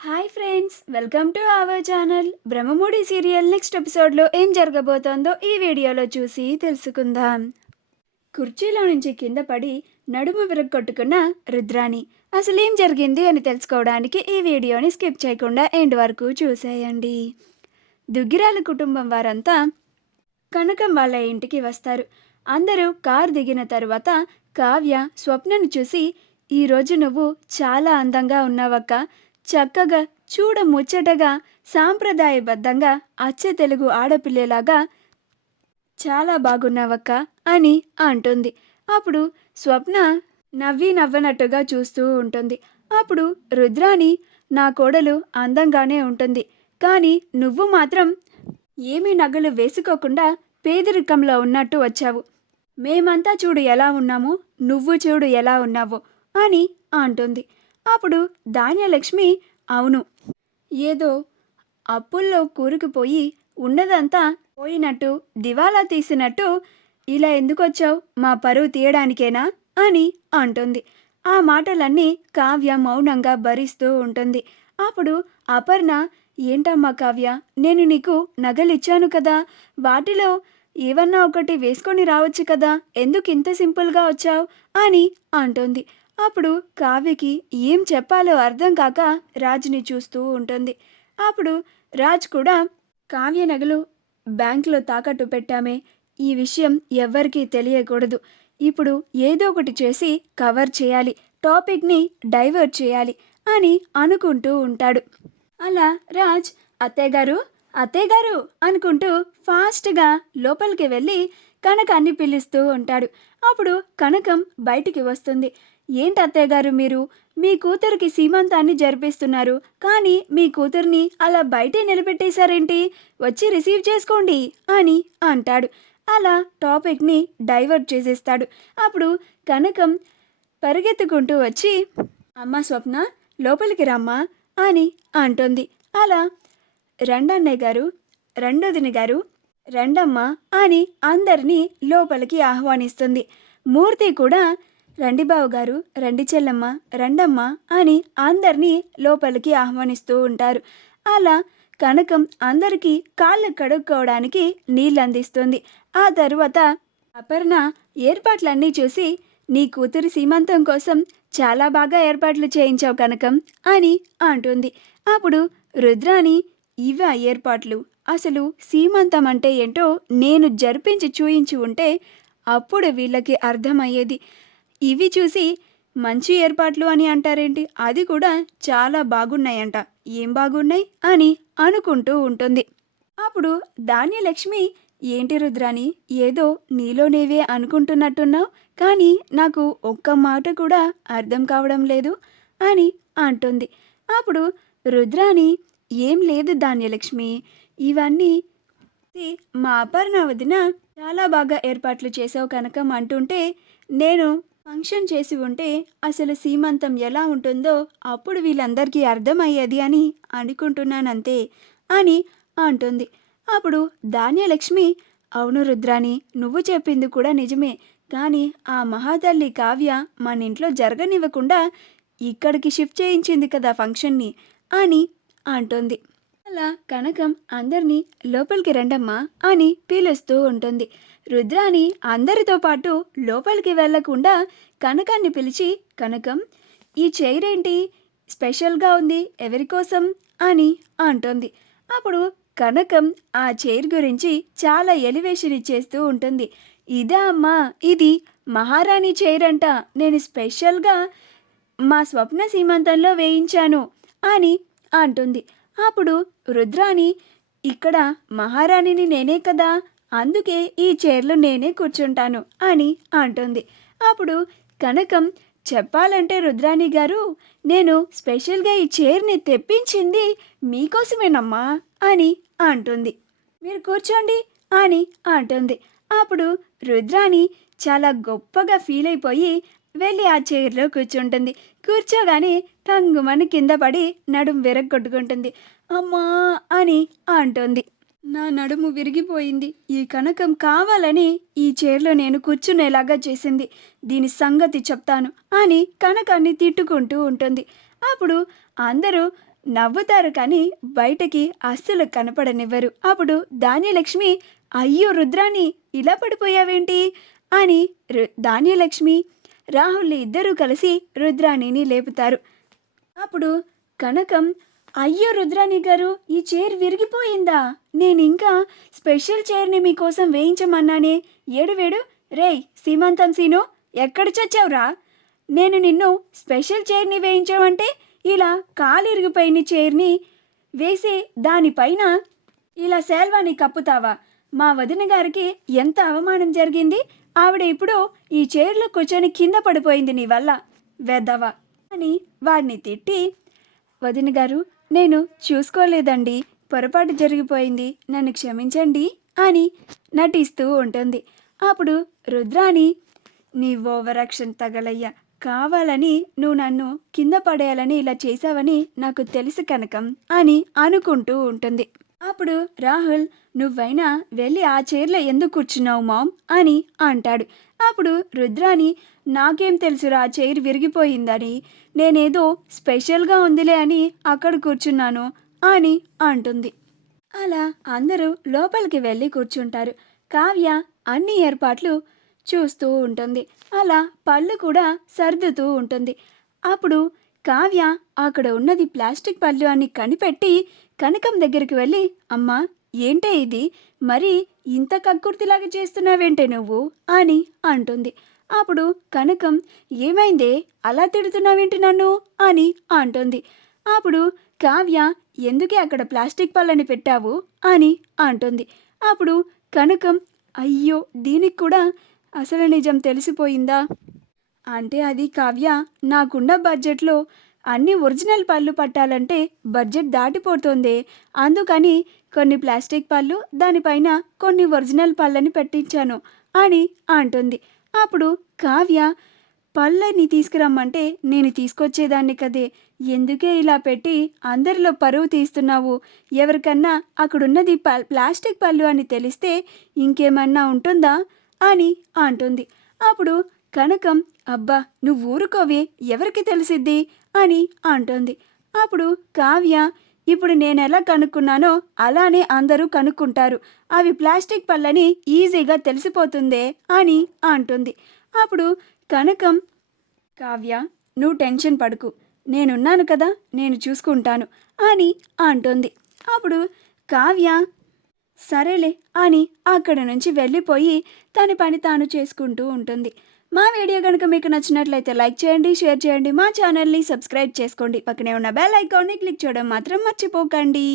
Hi friends, welcome to our channel. Brahmamudi serial next ఎపిసోడ్లో ఏం జరగబోతోందో ఈ వీడియోలో చూసి తెలుసుకుందాం. కుర్చీలో నుంచి కింద పడి నడుము విరగొట్టుకున్న రుద్రాని అసలు ఏం జరిగింది అని తెలుసుకోవడానికి ఈ వీడియోని స్కిప్ చేయకుండా ఎండ్ వరకు చూసేయండి. దుగ్గిరాల కుటుంబం వారంతా కనకం వాళ్ళ ఇంటికి వస్తారు. అందరూ కార్ దిగిన తరువాత కావ్య స్వప్నను చూసి, ఈరోజు నువ్వు చాలా అందంగా ఉన్నావక్క, చక్కగా చూడ ముచ్చటగా సాంప్రదాయబద్ధంగా అచ్చ తెలుగు ఆడపిల్లలాగా చాలా బాగున్నావక్క అని అంటుంది. అప్పుడు స్వప్న నవ్వనట్టుగా చూస్తూ ఉంటుంది. అప్పుడు రుద్రాని, నా కోడలు అందంగానే ఉంటుంది, కానీ నువ్వు మాత్రం ఏమీ నగలు వేసుకోకుండా పేదరికంలో ఉన్నట్టు వచ్చావు. మేమంతా చూడు ఎలా ఉన్నామో, నువ్వు చూడు ఎలా ఉన్నావో అని అంటుంది. అప్పుడు ధాన్యలక్ష్మి, అవును, ఏదో అప్పుల్లో కూరుకుపోయి ఉన్నదంతా పోయినట్టు దివాలా తీసినట్టు ఇలా ఎందుకొచ్చావు, మా పరువు తీయడానికేనా అని అంటుంది. ఆ మాటలన్నీ కావ్య మౌనంగా భరిస్తూ ఉంటుంది. అప్పుడు అపర్ణ, ఏంటమ్మా కావ్య, నేను నీకు నగలిచ్చాను కదా, వాటిలో ఏవన్నా ఒకటి వేసుకొని రావచ్చు కదా, ఎందుకు ఇంత సింపుల్గా వచ్చావు అని అంటుంది. అప్పుడు కావ్యకి ఏం చెప్పాలో అర్థం కాక రాజ్ని చూస్తూ ఉంటుంది. అప్పుడు రాజ్ కూడా, కావ్య నగలు బ్యాంకులో తాకట్టు పెట్టామే, ఈ విషయం ఎవ్వరికీ తెలియకూడదు, ఇప్పుడు ఏదో ఒకటి చేసి కవర్ చేయాలి, టాపిక్ని డైవర్ట్ చేయాలి అని అనుకుంటూ ఉంటాడు. అలా రాజ్ అత్తయ్యగారు అత్తయ్యగారు అనుకుంటూ ఫాస్ట్గా లోపలికి వెళ్ళి కనకాన్ని పిలుస్తూ ఉంటాడు. అప్పుడు కనకం బయటికి వస్తుంది. ఏంటి అత్తయ్యగారు, మీరు మీ కూతురికి సీమంతాన్ని జరిపిస్తున్నారు, కానీ మీ కూతుర్ని అలా బయటే నిలబెట్టేశారేంటి, వచ్చి రిసీవ్ చేసుకోండి అని అంటాడు. అలా టాపిక్ని డైవర్ట్ చేసేస్తాడు. అప్పుడు కనకం పరిగెత్తుకుంటూ వచ్చి, అమ్మ స్వప్న, లోపలికి రమ్మా అని అంటుంది. అలా రెండన్నయ్య గారు, రెండొదిన గారు, రెండమ్మ అని అందరినీ లోపలికి ఆహ్వానిస్తుంది. మూర్తి కూడా, రండి బావగారు, రండి చెల్లమ్మ, రండమ్మ అని అందరినీ లోపలికి ఆహ్వానిస్తూ ఉంటారు. అలా కనకం అందరికీ కాళ్ళు కడుక్కోవడానికి నీళ్ళు అందిస్తుంది. ఆ తరువాత అపర్ణ ఏర్పాట్లన్నీ చూసి, నీ కూతురి సీమంతం కోసం చాలా బాగా ఏర్పాట్లు చేయించావు కనకం అని అంటుంది. అప్పుడు రుద్రాని, ఇవా ఏర్పాట్లు, అసలు సీమంతం అంటే ఏంటో నేను జరిపించి చూయించి ఉంటే అప్పుడు వీళ్ళకి అర్థమయ్యేది, ఇవి చూసి మంచి ఏర్పాట్లు అని అంటారేంటి, అది కూడా చాలా బాగున్నాయంట, ఏం బాగున్నాయి అని అనుకుంటూ ఉంటుంది. అప్పుడు ధాన్యలక్ష్మి, ఏంటి రుద్రాని, ఏదో నీలోనేవే అనుకుంటున్నట్టున్నావు, కానీ నాకు ఒక్క మాట కూడా అర్థం కావడం లేదు అని అంటుంది. అప్పుడు రుద్రాని, ఏం లేదు ధాన్యలక్ష్మి, ఇవన్నీ మా అపర్ణ వదిన చాలా బాగా ఏర్పాట్లు చేసావు కనకం అంటుంటే, నేను ఫంక్షన్ చేసి ఉంటే అసలు సీమంతం ఎలా ఉంటుందో అప్పుడు వీళ్ళందరికీ అర్థమయ్యేది అని అనుకుంటున్నానంతే అని అంటుంది. అప్పుడు ధాన్యలక్ష్మి, అవును రుద్రాని, నువ్వు చెప్పింది కూడా నిజమే, కానీ ఆ మహాతల్లి కావ్య మన ఇంట్లో జరగనివ్వకుండా ఇక్కడికి షిఫ్ట్ చేయించింది కదా ఫంక్షన్ని అని అంటుంది. అలా కనకం అందరినీ లోపలికి రండమ్మా అని పిలుస్తూ ఉంటుంది. రుద్రాని అందరితో పాటు లోపలికి వెళ్లకుండా కనకాన్ని పిలిచి, కనకం, ఈ చైర్ ఏంటి స్పెషల్గా ఉంది, ఎవరి కోసం అని అంటుంది. అప్పుడు కనకం ఆ చైర్ గురించి చాలా ఎలివేషన్ ఇచ్చేస్తూ ఉంటుంది. ఇదా అమ్మా, ఇది మహారాణి చైర్ అంట, నేను స్పెషల్గా మా స్వప్న సీమంతంలో వేయించాను అని అంటుంది. అప్పుడు రుద్రాని, ఇక్కడ మహారాణిని నేనే కదా, అందుకే ఈ చైర్లో నేనే కూర్చుంటాను అని అంటుంది. అప్పుడు కనకం, చెప్పాలంటే రుద్రాని గారు, నేను స్పెషల్గా ఈ చైర్ని తెప్పించింది మీకోసమేనమ్మా అని అంటుంది. మీరు కూర్చోండి అని అంటుంది. అప్పుడు రుద్రాని చాలా గొప్పగా ఫీల్ అయిపోయి వెళ్ళి ఆ చైర్లో కూర్చుంటుంది. కూర్చోగానే టంగుమని కింద పడి నడుం విరగ్గొట్టుకుంటుంది. అమ్మా అని అంటుంది. నా నడుము విరిగిపోయింది, ఈ కనకం కావాలని ఈ చైర్లో నేను కూర్చునేలాగా చేసింది, దీని సంగతి చెప్తాను అని కనకాన్ని తిట్టుకుంటూ ఉంటుంది. అప్పుడు అందరూ నవ్వుతారు కానీ బయటకి అస్సలు కనపడనివ్వరు. అప్పుడు ధాన్యలక్ష్మి, అయ్యో రుద్రాణి ఇలా పడిపోయావేంటి అని ధాన్యలక్ష్మి రాహుల్ ఇద్దరూ కలిసి రుద్రాణిని లేపుతారు. అప్పుడు కనకం, అయ్యో రుద్రాణి గారు, ఈ చైర్ విరిగిపోయిందా? నేను ఇంకా స్పెషల్ చైర్ని మీకోసం వేయించమన్నానే. ఏడువేడు రేయ్ సీమంతం సీను, ఎక్కడ చచ్చావురా? నేను నిన్ను స్పెషల్ చైర్ని వేయించావంటే ఇలా కాలిరిగిపోయిన చైర్ని వేసి దానిపైన ఇలా శాల్వాని కప్పుతావా? మా వదిన గారికి ఎంత అవమానం జరిగింది. ఆవిడ ఇప్పుడు ఈ చైర్లో కూర్చొని కింద పడిపోయింది నీ వల్ల, వెదవా అని వాడిని తిట్టి, వదిన గారు నేను చూసుకోలేదండి, పొరపాటు జరిగిపోయింది, నన్ను క్షమించండి అని నటిస్తూ ఉంటుంది. అప్పుడు రుద్రాణి, నీ ఓవరాక్షన్ తగలయ్యా, కావాలని నువ్వు నన్ను కింద పడేయాలని ఇలా చేశావని నాకు తెలుసు కనకం అని అనుకుంటూ ఉంటుంది. అప్పుడు రాహుల్, నువ్వైనా వెళ్ళి ఆ చైర్లో ఎందుకు కూర్చున్నావు మామ్ అని అంటాడు. అప్పుడు రుద్రాణి, నాకేం తెలుసురా ఆ చైర్ విరిగిపోయిందని, నేనేదో స్పెషల్గా ఉందిలే అని అక్కడ కూర్చున్నాను అని అంటుంది. అలా అందరూ లోపలికి వెళ్ళి కూర్చుంటారు. కావ్య అన్ని ఏర్పాట్లు చూస్తూ ఉంటుంది. అలా పళ్ళు కూడా సర్దుతూ ఉంటుంది. అప్పుడు కావ్య అక్కడ ఉన్నది ప్లాస్టిక్ పళ్ళు అని కనిపెట్టి కనకం దగ్గరికి వెళ్ళి, అమ్మా ఏంటే ఇది, మరి ఇంత కక్కుర్తిలాగా చేస్తున్నావేంటే నువ్వు అని అంటుంది. అప్పుడు కనకం, ఏమైందే అలా తిడుతున్నావేంటి నన్ను అని అంటుంది. అప్పుడు కావ్య, ఎందుకే అక్కడ ప్లాస్టిక్ పళ్ళని పెట్టావు అని అంటుంది. అప్పుడు కనకం, అయ్యో దీనికి కూడా అసలు నిజం తెలిసిపోయిందా? అంటే అది కావ్య, నాకున్న బడ్జెట్లో అన్ని ఒరిజినల్ పళ్ళు పట్టాలంటే బడ్జెట్ దాటిపోతుంది, అందుకని కొన్ని ప్లాస్టిక్ పళ్ళు దానిపైన కొన్ని ఒరిజినల్ పళ్ళని పెట్టించాను అని అంటుంది. అప్పుడు కావ్య, పళ్ళని తీసుకురమ్మంటే నేను తీసుకొచ్చేదాన్ని కదే, ఎందుకే ఇలా పెట్టి అందరిలో పరువు తీస్తున్నావు? ఎవరికన్నా అక్కడున్నది ప్లాస్టిక్ పళ్ళు అని తెలిస్తే ఇంకేమన్నా ఉంటుందా అని అంటుంది. అప్పుడు కనకం, అబ్బా నువ్వు ఊరుకోవే, ఎవరికి తెలిసిద్ది అని అంటుంది. అప్పుడు కావ్య, ఇప్పుడు నేనెలా కనుక్కున్నానో అలానే అందరూ కనుక్కుంటారు, అవి ప్లాస్టిక్ పళ్ళని ఈజీగా తెలిసిపోతుందే అని అంటుంది. అప్పుడు కనకం, కావ్య నువ్వు టెన్షన్ పడకు, నేనున్నాను కదా, నేను చూసుకుంటాను అని అంటుంది. అప్పుడు కావ్య సరేలే అని అక్కడి నుంచి వెళ్ళిపోయి తన పని తాను చేసుకుంటూ ఉంటుంది. మా వీడియో కనుక మీకు నచ్చినట్లయితే లైక్ చేయండి, షేర్ చేయండి, మా ఛానల్ని సబ్స్క్రైబ్ చేసుకోండి, పక్కనే ఉన్న బెల్ ఐకాన్ని క్లిక్ చేయడం మాత్రం మర్చిపోకండి.